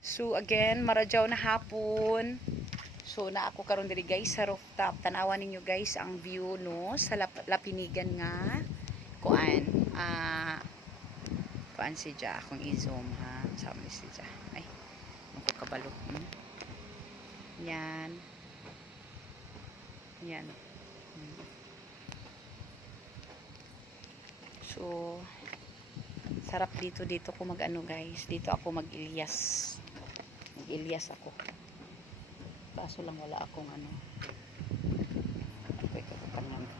So again, maradyaw na hapon. So na ako karon diri guys sa rooftop. Tanawan ninyo guys ang view no sa lapinigan nga kuan. Kuan si Ja akong i-zoom ha. Sama si Ja. Ay, ako kabalo. Yan. Yan. So sarap dito ko mag-ano guys. Dito ako mag-Ilyas. Mag-Ilyas ako. Kaso lang wala akong ano. Okay, katatangan.